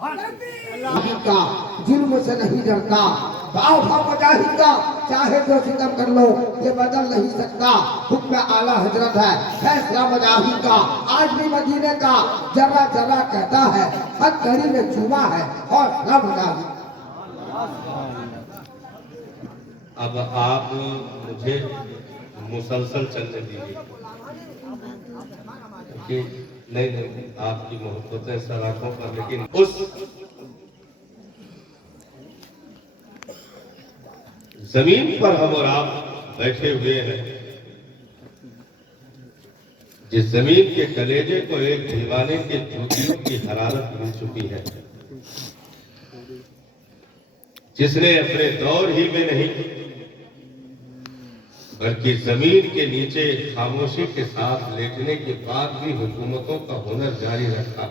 کا ظلم سے نہیں ڈرتا، باؤ تھا مجاہد کا چاہے جو ستم کر لو یہ بدل نہیں سکتا، حکم اعلیٰ حضرت ہے فیصلہ مجاہد کا، آج بھی مدینے کا جرہ جرہ کہتا ہے حق گھڑی میں چوما ہے حوصلہ مجاہد۔ اب آپ مجھے مسلسل چلنے دیجیے کہ نہیں آپ کی محبتیں سلاخوں پر، لیکن اس زمین پر ہم اور آپ بیٹھے ہوئے ہیں جس زمین کے کلیجے کو ایک دیوانے کے جوتیوں کی حرارت مل چکی ہے، جس نے اپنے دور ہی میں نہیں بلکہ زمین کے نیچے خاموشی کے ساتھ لیٹنے کے بعد بھی حکومتوں کا ہنر جاری رکھا۔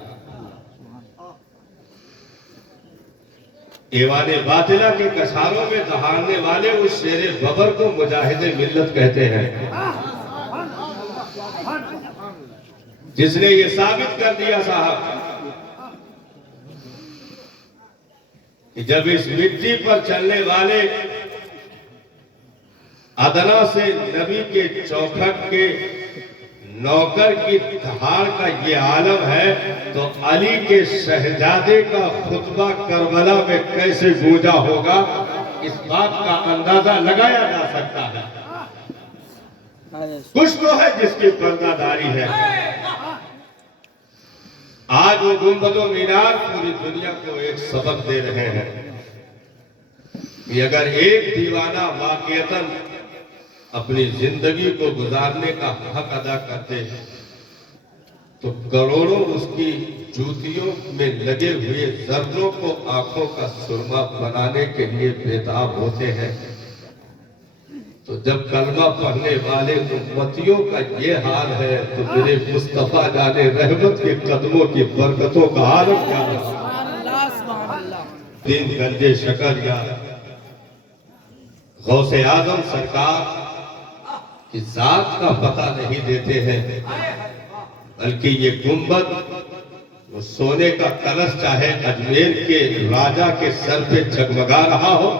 ایوان باطلہ کے کساروں میں دہاڑنے والے اس شیر ببر کو مجاہد ملت کہتے ہیں، جس نے یہ ثابت کر دیا صاحب کہ جب اس مٹی پر چلنے والے ادنا سے نبی کے چوکھٹ کے نوکر کی دھاڑ کا یہ عالم ہے تو علی کے شہزادے کا خطبہ کربلا میں کیسے گونجا ہوگا، اس بات کا اندازہ لگایا جا سکتا ہے۔ کچھ تو ہے جس کی پردہ داری ہے۔ آج وہ گنبد و مینار پوری دنیا کو ایک سبق دے رہے ہیں کہ اگر ایک دیوانہ واقعتاً اپنی زندگی کو گزارنے کا حق ادا کرتے تو کروڑوں اس کی جوتیوں میں لگے ہوئے ذروں کو آنکھوں کا سرما بنانے کے لیے بےتاب ہوتے ہیں، تو جب کلمہ پڑھنے والے امتیوں کا یہ حال ہے تو میرے مصطفیٰ جانے رحمت کے قدموں کی برکتوں کا عالم کیا رہا۔ دین گنجے شکر یا غوث اعظم سرکار کی ذات کا پتہ نہیں دیتے ہیں، بلکہ یہ گنبد وہ سونے کا کلش چاہے اجمیر کے راجہ کے سر پہ جگمگا رہا ہو،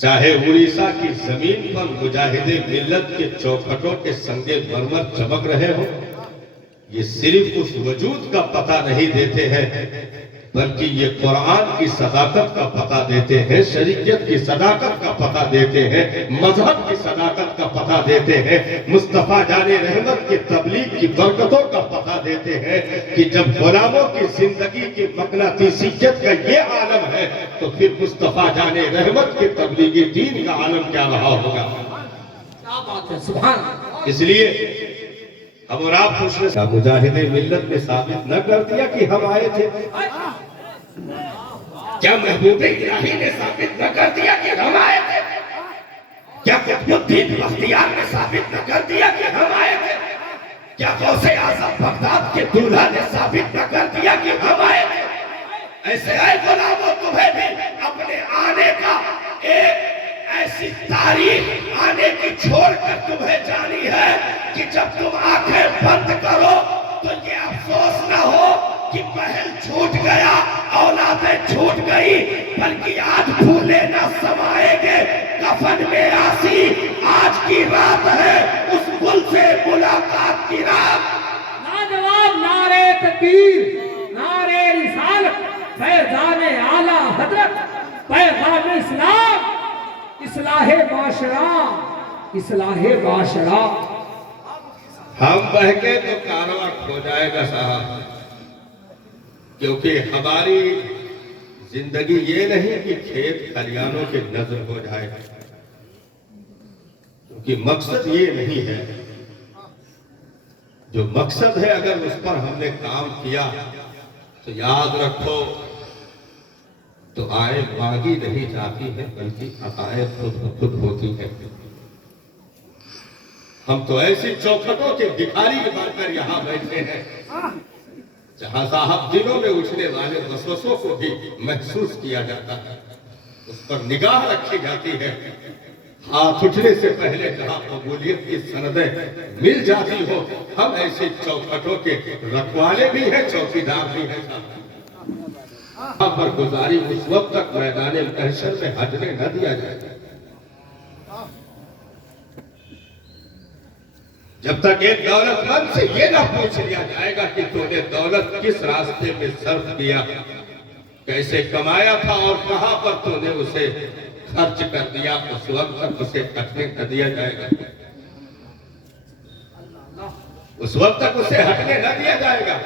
چاہے اڑیسہ کی زمین پر مجاہد ملت کے چوکھٹوں کے سنگے مرمر چمک رہے ہو، یہ صرف اس وجود کا پتہ نہیں دیتے ہیں بلکہ یہ قرآن کی صداقت کا پتہ دیتے ہیں، شریعت کی صداقت کا پتہ دیتے ہیں، مذہب کی صداقت کا پتہ دیتے ہیں، مصطفیٰ جان رحمت کی تبلیغ کی برکتوں کا پتہ دیتے ہیں کہ جب غلاموں کی زندگی کی مقناطیسیت کا یہ عالم ہے تو پھر مصطفیٰ جان رحمت کی تبلیغی دین کا عالم کیا رہا ہوگا۔ اس لیے اب اور آپ خوش رہے مجاہد ملت نے ثابت نہ کر دیا کہ ہم آئے تھے، کیا محبوب الہی نے ثابت نہ کر دیا کہ ہم آئے تھے، کیا قطب الدین بختیار نے ثابت نہ کر دیا کہ ہم آئے تھے، کیا غوث اعظم بغداد کے دولہا نے ثابت نہ کر دیا کہ ہم آئے تھے۔ ایسے آئے غلاموں تمہیں بھی اپنے آنے کا ایک ایسی تاریخ آنے کی چھوڑ کر تمہیں جانی ہے کہ جب تم آنکھیں بند کرو تو یہ افسوس نہ ہو کہ محل چھوٹ گیا، اولادیں چھوٹ گئی، بلکہ آج بھولے نہ سمائیں گے کفن میں آسی، آج کی رات ہے اس گل سے ملاقات کی رات۔ لاجواب نعرے تکبیر، نعرے رسالت، فیضان اعلیٰ حضرت، پیغام اسلام، اصلاح معاشرہ، اصلاح معاشرہ۔ ہم بہکے تو کارواں کھو جائے گا صاحب، کیونکہ ہماری زندگی یہ نہیں کہ کھیت کھلیانوں کے نظر ہو جائے، کیونکہ مقصد یہ نہیں ہے۔ جو مقصد ہے اگر اس پر ہم نے کام کیا تو یاد رکھو تو آئے مانگی نہیں جاتی ہے بلکہ عطائیں خود ہوتی ہیں۔ ہم تو ایسی چوکھٹوں کے بھکاری بن کر یہاں بیٹھے ہیں جہاں صاحب دلوں میں اٹھنے والے وسوسوں کو بھی محسوس کیا جاتا ہے، اس پر نگاہ رکھی جاتی ہے۔ ہاتھ اٹھنے سے پہلے جہاں قبولیت کی سندیں مل جاتی ہو، ہم ایسی چوکھٹوں کے رکھوالے بھی ہیں، چوکیدار بھی ہیں۔ پر گزاری اس وقت تک میدان محشر میں ہٹنے نہ دیا جائے گا جب تک ایک دولت مند سے یہ نہ پوچھ لیا جائے گا کہ تو نے دولت کس راستے میں صرف کیا، کیسے کمایا تھا اور کہاں پر تو نے اسے خرچ کر دیا، اس وقت تک اسے ہٹنے نہ دیا جائے گا، اس وقت تک اسے ہٹنے نہ دیا جائے گا۔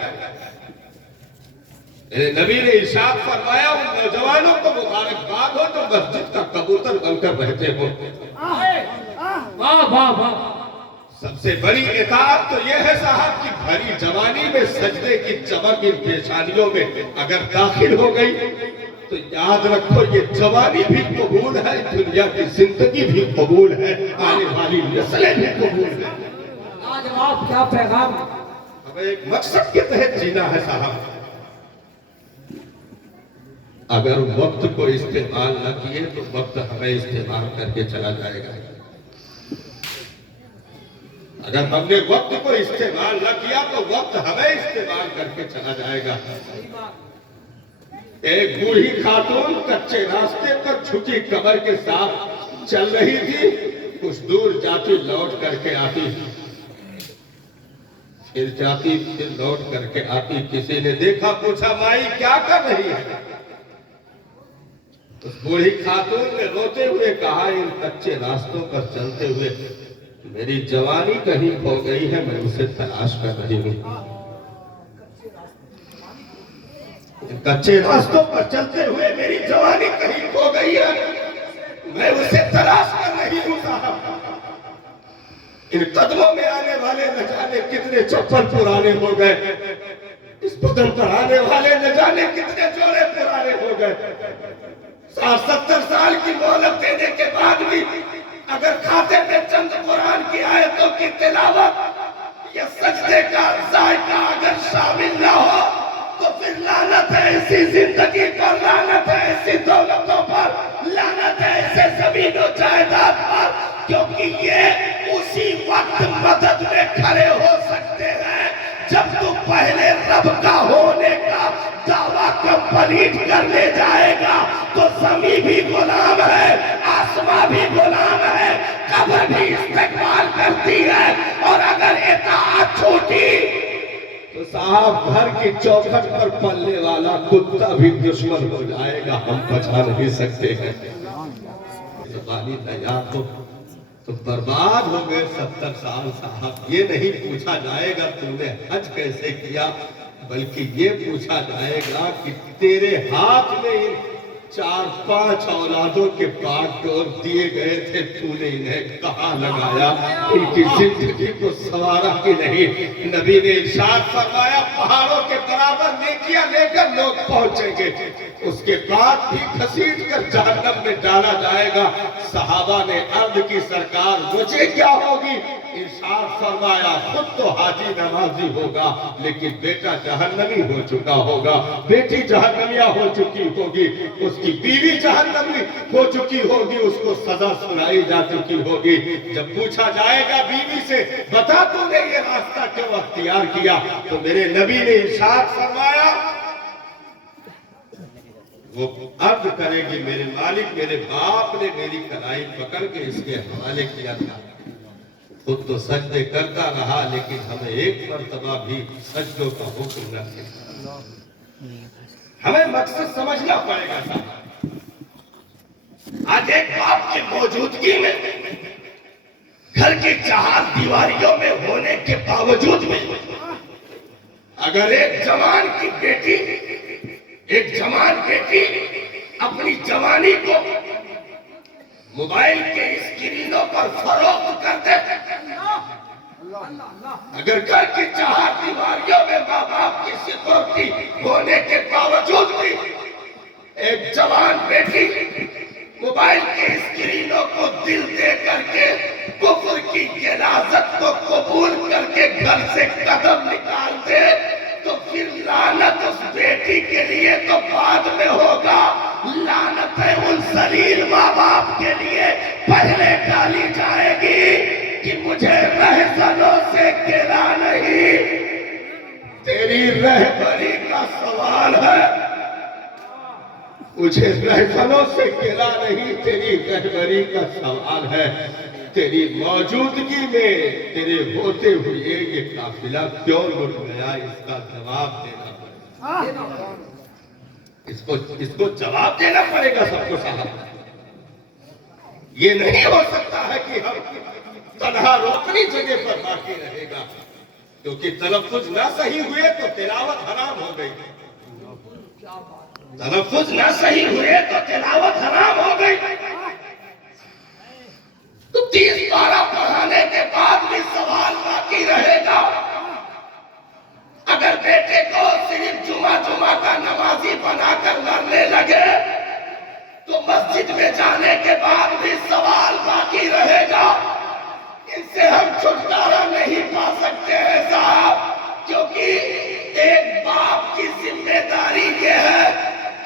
نبی نے ارشاد فرمایا ان نوجوانوں کو مبارکباد ہو جو مسجد کا کبوتر بن کر رہتے ہو۔ واہ واہ واہ، سب سے بڑی اطاعت تو یہ ہے صاحب کی بھری جوانی میں سجدے کی چمک ان پیشانیوں میں اگر داخل ہو گئی تو یاد رکھو یہ جوانی بھی قبول ہے، دنیا کی زندگی بھی قبول ہے، آنے والی نسلیں بھی قبول ہے۔ لاجواب کیا پیغام! ہمیں ایک مقصد کے تحت جینا ہے صاحب۔ اگر وقت کو استعمال نہ کیے تو وقت ہمیں استعمال کر کے چلا جائے گا۔ اگر ہم نے وقت کو استعمال نہ کیا تو وقت ہمیں استعمال کر کے چلا جائے گا۔ ایک بوڑھی خاتون کچے راستے پر جھکی کمر کے ساتھ چل رہی تھی، کچھ دور جاتی لوٹ کر کے آتی، پھر جاتی پھر لوٹ کر کے آتی، کسی نے دیکھا پوچھا مائی کیا کر رہی ہے؟ اس بوڑھی خاتون نے روتے ہوئے کہا ان کچے راستوں پر چلتے ہوئے میری جوانی کہیں کھو گئی ہے، میں اسے تلاش کر رہی ہوں۔ کچے راستوں پر چلتے ہوئے میری جوانی کہیں کھو گئی ہے، میں اسے تلاش کر رہی ہوں صاحب۔ ان قدموں میں آنے والے نہ جانے کتنے چپل پرانے ہو گئے، اس بدن پر آنے والے نہ جانے کتنے جوڑے پرانے ہو گئے۔ 60-70 سال کی مہلت دینے کے بعد بھی اگر کھاتے میں چند قرآن کی آیتوں کی تلاوت یا سجدے کا ذائقہ اگر شامل نہ ہو تو پھر لعنت ہے ایسی زندگی پر، لعنت ہے ایسی دولتوں پر، لعنت ہے ایسے زمین و جائیداد پر، کیونکہ یہ اسی وقت مدد میں کھڑے ہو سکتے ہیں جب تو پہلے رب کا ہونے کا دعویٰ کمپلیٹ کرنے جائے گا تو زمین بھی غلام ہے، آسمان بھی غلام ہے، قبر بھی استقبال کرتی ہے، اور اگر اطاعت چھوٹی تو صاحب گھر کی چوکھٹ پر پلنے والا کتا بھی دشمن ہو جائے گا، ہم بچا نہیں سکتے ہیں۔ زبانی تیار تو برباد ہو گئے 70 سال صاحب۔ یہ نہیں پوچھا جائے گا تم نے حج کیسے کیا، بلکہ یہ پوچھا جائے گا کہ تیرے ہاتھ میں ان 4-5 اولادوں کے پاک ڈور دیے گئے تھے، تو نے انہیں کہاں لگایا، ان کی زندگی کو سنوارا کہ نہیں۔ نبی نے ارشاد فرمایا پہاڑوں کے برابر نیکیاں لے کر لوگ پہنچیں گے، اس کے بعد بھی گھسیٹ کر جہنم میں ڈالا جائے گا۔ صحابہ نے عرض کی سرکار مجھے کیا ہوگی؟ ارشاد فرمایا خود تو حاجی نمازی ہوگا لیکن بیٹا جہنمی ہو چکا ہوگا، بیٹی جہنمیہ ہو چکی ہوگی، اس کی بیوی جہنمی ہو چکی ہوگی، اس کو سزا سنائی جا چکی ہوگی۔ جب پوچھا جائے گا بیوی سے بتا تو نے یہ راستہ کیوں اختیار کیا، تو میرے نبی نے ارشاد فرمایا وہ عرض کرے گی میرے مالک میرے باپ نے میری کلائی پکڑ کے اس کے حوالے کیا تھا، خود تو سجدے کرتا رہا لیکن ہمیں ایک مرتبہ بھی سجدوں کا حکم نہ دیا۔ ہمیں مقصد سمجھنا پڑے گا صاحب۔ آج ایک باپ کی موجودگی میں گھر کی 4 دیواریوں میں ہونے کے باوجود میں اگر ایک جوان بیٹی اپنی جوانی کو موبائل کے اسکرینوں پر فروخت کر دے، اگر گھر کی 4 دیواریوں میں ماں باپ کی سپرتی ہونے کے باوجود بھی ایک جوان بیٹی موبائل کے اسکرینوں کو دل دے کر کے کفر کی غلاظت کو قبول کر کے گھر سے قدم نکال دے تو پھر لعنت اس بیٹی کے لیے تو بعد میں ہوگا، لعنت ہے ان ذلیل ماں باپ کے لیے پہلے ڈالی جائے گی کہ مجھے رہزنوں سے گلا نہیں، تیری رہبری کا سوال ہے، مجھے رہزنوں سے گلا نہیں، تیری رہبری کا سوال ہے۔ تیری موجودگی میں تیرے ہوتے ہوئے یہ قافلہ کیوں لٹ گیا، اس کا جواب دینا پڑے گا۔ اس کو جواب دینا پڑے گا سب کو صاحب۔ یہ نہیں ہو سکتا ہے کہ ہم تنہا روکنی جگہ پر باقی رہے گا، کیونکہ تلفظ نہ صحیح ہوئے تو تلاوت حرام ہو گئی، تلفظ نہ صحیح ہوئے تو تلاوت حرام ہو گئی۔ تو 30 پارہ پڑھانے کے بعد بھی سوال باقی رہے گا۔ اگر بیٹے کو صرف جمعہ کا نمازی بنا کر لڑنے لگے تو مسجد میں جانے کے بعد بھی سوال باقی رہے گا۔ ان سے ہم چھٹکارا نہیں پا سکتے ہیں صاحب، کیونکہ ایک باپ کی ذمہ داری یہ ہے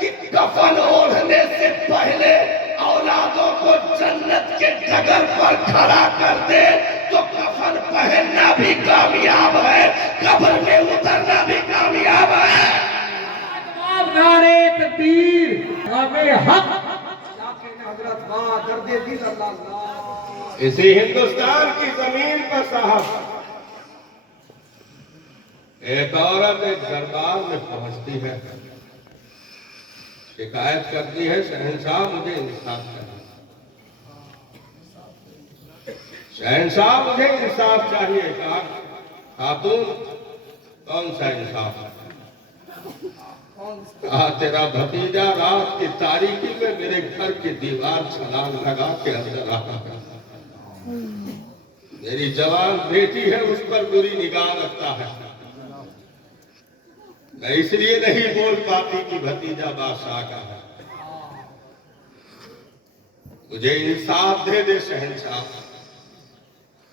کہ کفن اوڑھنے سے پہلے اولادوں کو جنت کے ڈگر پر کھڑا کر دے تو کفن پہننا بھی کامیاب ہے، قبر میں اترنا بھی کامیاب ہے۔ نعرے تکبیر، نعرے حق، حضرت ماں درد دل اللہ۔ اسی ہندوستان کی زمین پر صاحب ایک عورت ایک دربار میں پہنچتی ہے، شکایت کرتی ہے، شہنشاہ مجھے انصاف چاہیے، شہنشاہ مجھے انصاف چاہیے۔ کہا خاتون کون سا انصاف ہے؟ کہا تیرا بھتیجا رات کی تاریکی میں میرے گھر کی دیوار چھلانگ لگا کے اندر رہا ہے، میری جوان بیٹی ہے اس پر بری نگاہ رکھتا ہے، میں اس لیے نہیں بول پاتی کہ بھتیجا بادشاہ کا ہے، مجھے انصاف دے دے شہنشاہ۔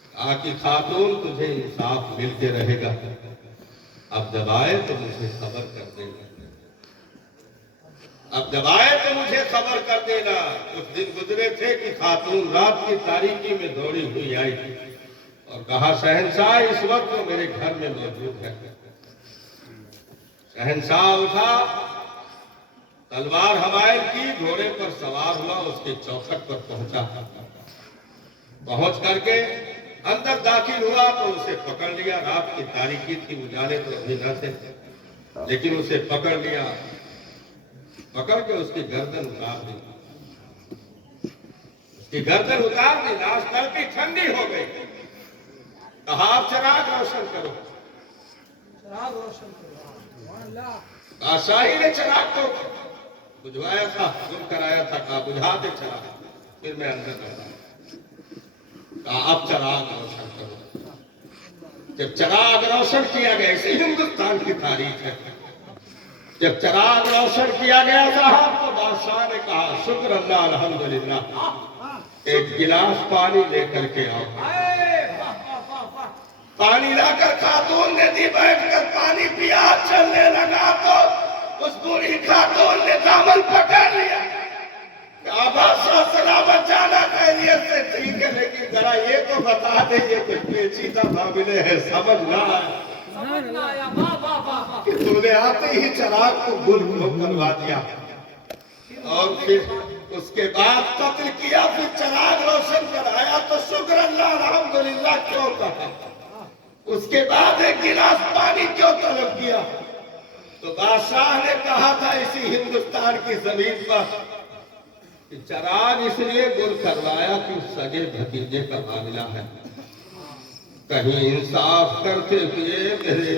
کہا کہ خاتون تجھے انصاف ملتے رہے گا، اب جب آئے تو مجھے خبر کر دینا، اب جب آئے تو مجھے خبر کر دینا۔ کچھ دن گزرے تھے کہ خاتون رات کی تاریکی میں دوڑی ہوئی آئی اور کہا شہنشاہ اس وقت وہ میرے گھر میں موجود ہے۔ شہنشاہ اٹھا، تلوار حمائل کی، گھوڑے پر سوار ہوا، اس کے چوکھٹ پر پہنچا، پہنچ کر کے اندر داخل ہوا تو اسے پکڑ لیا۔ رات کی تاریکی تھی، اجالے تو ابھی نہ تھے، لیکن اسے پکڑ لیا، پکڑ کے اس کی گردن اتار دی، اس کی گردن اتار دی، لاش تڑپی ٹھنڈی ہو گئی۔ کہا آپ چراغ روشن کرو، چراغ روشن کرو۔ بادشاہی نے چراغ کو بجھوایا تھا، گم کرایا تھا، کہا بجھا دے چراغ، پھر میں اندر آیا۔ کہا اب چراغ روشن کرو۔ جب چراغ روشن کیا گیا، اسی ہندوستان کی تاریخ ہے، جب چراغ روشن کیا گیا صاحب تو بادشاہ نے کہا شکر اللہ الحمدللہ، ایک گلاس پانی لے کر کے آؤ۔ پانی لا کر خاتون نے دی، بیٹھ کر پانی پیا، چلنے لگا تو اس بوڑھی خاتون نے دامن پکڑ لیا۔ کہا بادشاہ سلامت جانا، خیریت سے ٹھیک ہے، لیکن ذرا یہ تو بتا دے یہ کوئی پیچیدہ معاملے ہے، سمجھ نہ آئے کہ تو نے آتے ہی چراغ کو گل کروا دیا اور پھر اس کے بعد قتل کیا، پھر چراغ روشن کرایا تو شکر اللہ الحمدللہ کیوں کہا؟ اس کے بعد ایک گلاس پانی کیوں طلب کیا؟ تو بادشاہ نے کہا تھا اسی ہندوستان کی زمین پر کہ چراغ اس لیے گل کروایا کہ سگے بھتیجے کا معاملہ ہے، کہیں انصاف کرتے ہوئے میرے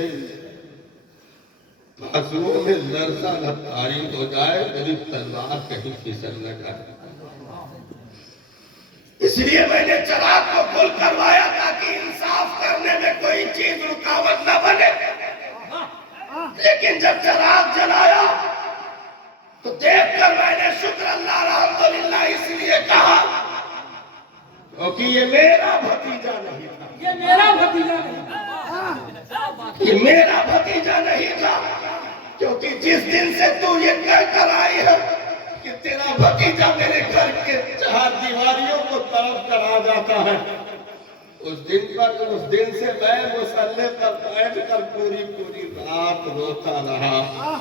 بازوؤں میں لرزہ نہ طاری ہو جائے، میری تلوار کہیں پھسل نہ جائے، اس لیے میں نے چراغ کو گل کروایا تاکہ انصاف کرنے میں کوئی چیز رکاوٹ نہ بنے۔ لیکن جب چراغ جلایا تو دیکھ کر میں نے شکر اللہ الحمدللہ اس لیے کہا کیونکہ یہ میرا بھتیجا نہیں تھا، یہ میرا بھتیجا نہیں تھا، یہ میرا بھتیجا نہیں تھا، کیونکہ جس دن سے تو یہ کہہ کر آئی ہے کہ تیرا بھتیجا میرے گھر کے 4 دیواریوں کو طرف کر آ جاتا ہے، اس دن سے میں مسلح پر بیٹھ کر پوری رات روتا رہا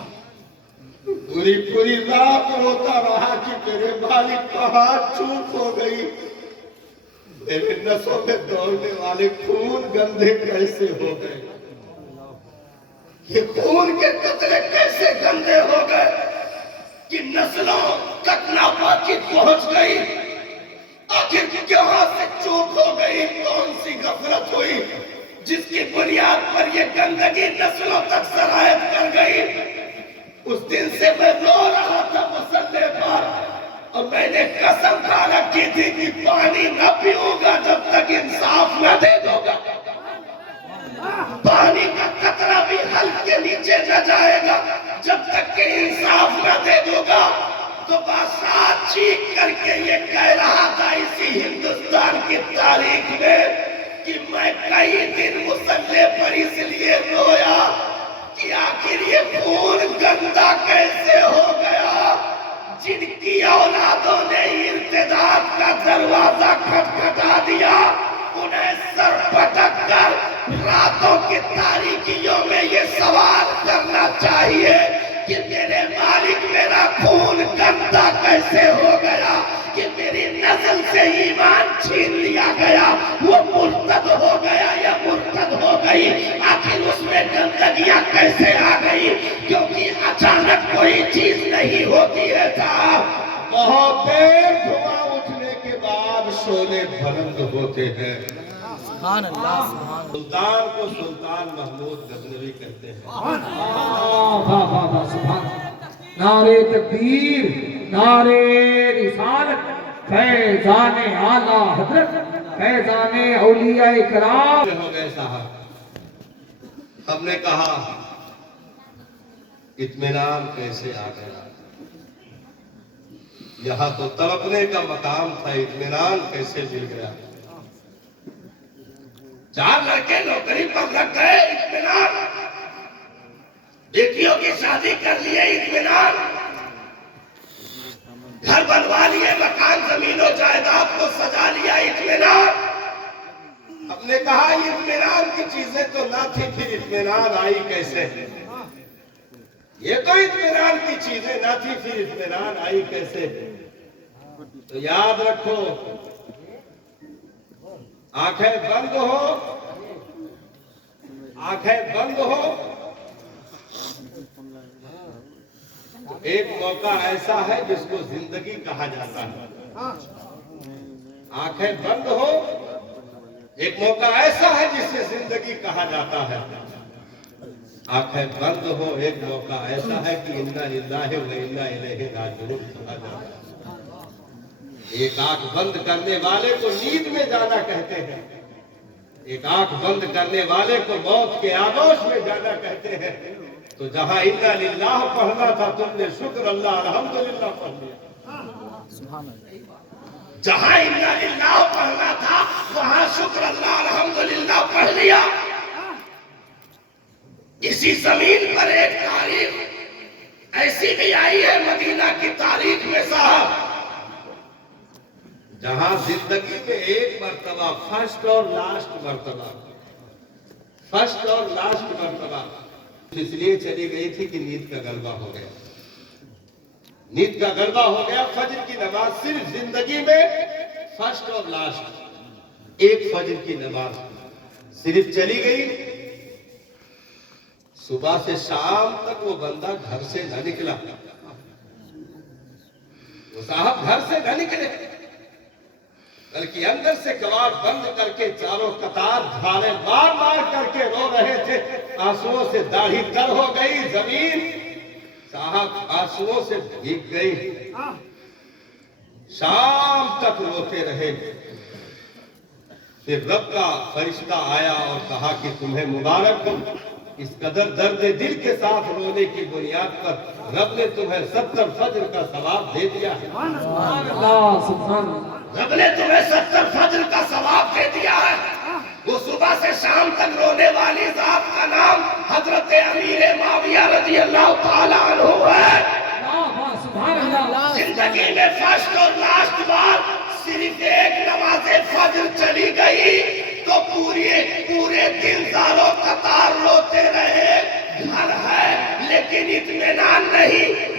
پوری پوری رات روتا رہا کہ میرے مالک کہاں چوک ہو گئی، میرے نسوں میں دوڑنے والے خون گندے کیسے ہو گئے، یہ خون کے قطرے کیسے گندے ہو گئے کہ نسلوں تک ناپاکی پہنچ گئی۔ آخر کہاں سے چوک ہو گئی، کون سی غفلت ہوئی جس کی بنیاد پر یہ گندگی نسلوں تک سرایت کر گئی۔ اس دن سے میں رو رہا تھا مصلے پر، اور میں نے قسم کھانا کی تھی کہ پانی نہ پیوں گا جب تک انصاف نہ دے دو گا، پانی کا قطرہ بھی حلق کے نیچے نہ جائے گا جب تک کہ انصاف نہ دے دو گا۔ تو بادشاہ چیخ کر کے یہ کہہ رہا تھا اسی ہندوستان کی تاریخ میں کہ میں کئی دن مصلے پر اس لیے رویا کہ آخر یہ خون گندا کیسے ہو گیا، جن کی اولادوں نے ارتداد کا دروازہ کھٹکھٹا دیا، انہیں سر پٹک کر راتوں کی تاریکیوں میں یہ سوال کرنا چاہیے کہ میرے مالک میرا خون گندا کیسے ہو گیا، کہ میری نسل سے ایمان چھین لیا گیا، وہ مرتد ہو گیا یا مرتد ہو گئی، آخر اس میں گندگیاں کیسے آ گئی، کیونکہ اچانک کوئی چیز نہیں ہوتی ہے صاحب، بہت دیر دھواں اٹھنے کے بعد شعلے بلند ہوتے ہیں۔ سبحان اللہ، سبحان اللہ۔ سلطان کو سلطان محمود غزنوی کہتے ہیں۔ سبحان نعرے تکبیر، نعرے رسالت، فیضان اعلیٰ حضرت، فیضان اولیاء کرام۔ ہو گئے صاحب، ہم نے کہا اطمینان کیسے آ گیا، یہاں تو تڑپنے کا مقام تھا، اطمینان کیسے مل گیا۔ 4 لڑکے نوکری پر لگ گئے، اطمینان، بیٹیوں کی شادی کر لیے، اطمینان، گھر بنوا لیے، مکان زمین و جائیداد کو سجا لیا، اطمینان۔ ہم نے کہا یہ اطمینان کی چیزیں تو نہ تھی، پھر اطمینان آئی کیسے، یہ تو اطمینان کی چیزیں نہ تھی، پھر اطمینان آئی کیسے۔ تو یاد رکھو، آنکھیں بند ہو، آنکھیں بند ہو، ایک موقع ایسا ہے جس کو زندگی کہا جاتا ہے۔ آنکھیں بند ہو، ایک موقع ایسا ہے جسے زندگی کہا جاتا ہے۔ آنکھیں بند ہو، ایک موقع ایسا ہے کہ انا للہ و انا الیہ راجعون کہا جاتا ہے۔ ایک آنکھ بند کرنے والے کو نیند میں جانا کہتے ہیں، ایک آنکھ بند کرنے والے کو موت کے آغوش میں جانا کہتے ہیں۔ تو جہاں انا للہ پڑھنا تھا تم نے شکر اللہ الحمدللہ پڑھ لیا، سبحان اللہ۔ جہاں انا للہ پڑھنا تھا وہاں شکر اللہ الحمدللہ پڑھ لیا۔ اسی زمین پر ایک تاریخ ایسی بھی آئی ہے مدینہ کی تاریخ میں صاحب، جہاں زندگی میں ایک مرتبہ فرسٹ اور لاسٹ مرتبہ، فرسٹ اور لاسٹ مرتبہ اس لیے چلی گئی تھی کہ نیند کا غلبہ ہو گیا، نیند کا غلبہ ہو گیا۔ فجر کی نماز صرف زندگی میں فرسٹ اور لاسٹ ایک فجر کی نماز صرف چلی گئی، صبح سے شام تک وہ بندہ گھر سے نہ نکلا، وہ صاحب گھر سے نہ نکلے، بلکہ اندر سے کباڑ بند کر کے چاروں قطار دھارے مار مار کر کے رو رہے تھے، آنسوؤں سے داڑھی تر ہو گئی، زمین صاحب آنسوؤں سے بھیگ گئی، شام تک روتے رہے۔ پھر رب کا فرشتہ آیا اور کہا کہ تمہیں مبارک ہو، اس قدر درد دل کے ساتھ رونے کی بنیاد پر رب نے تمہیں 70 فجر کا ثواب دے دیا ہے۔ سبحان اللہ، سبحان اللہ۔ رب نے تمہیں 70 فجر کا ثواب دے دیا ہے۔ وہ صبح سے شام تک رونے والی ذات کا نام حضرت امیر معاویہ رضی اللہ تعالیٰ عنہ ہے۔ سبحان اللہ۔ زندگی میں فرسٹ اور لاسٹ بار صرف ایک نماز فجر چلی گئی تو پورے دن زاروں قطار روتے رہے، گھر ہے لیکن اطمینان نہیں،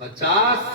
50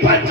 5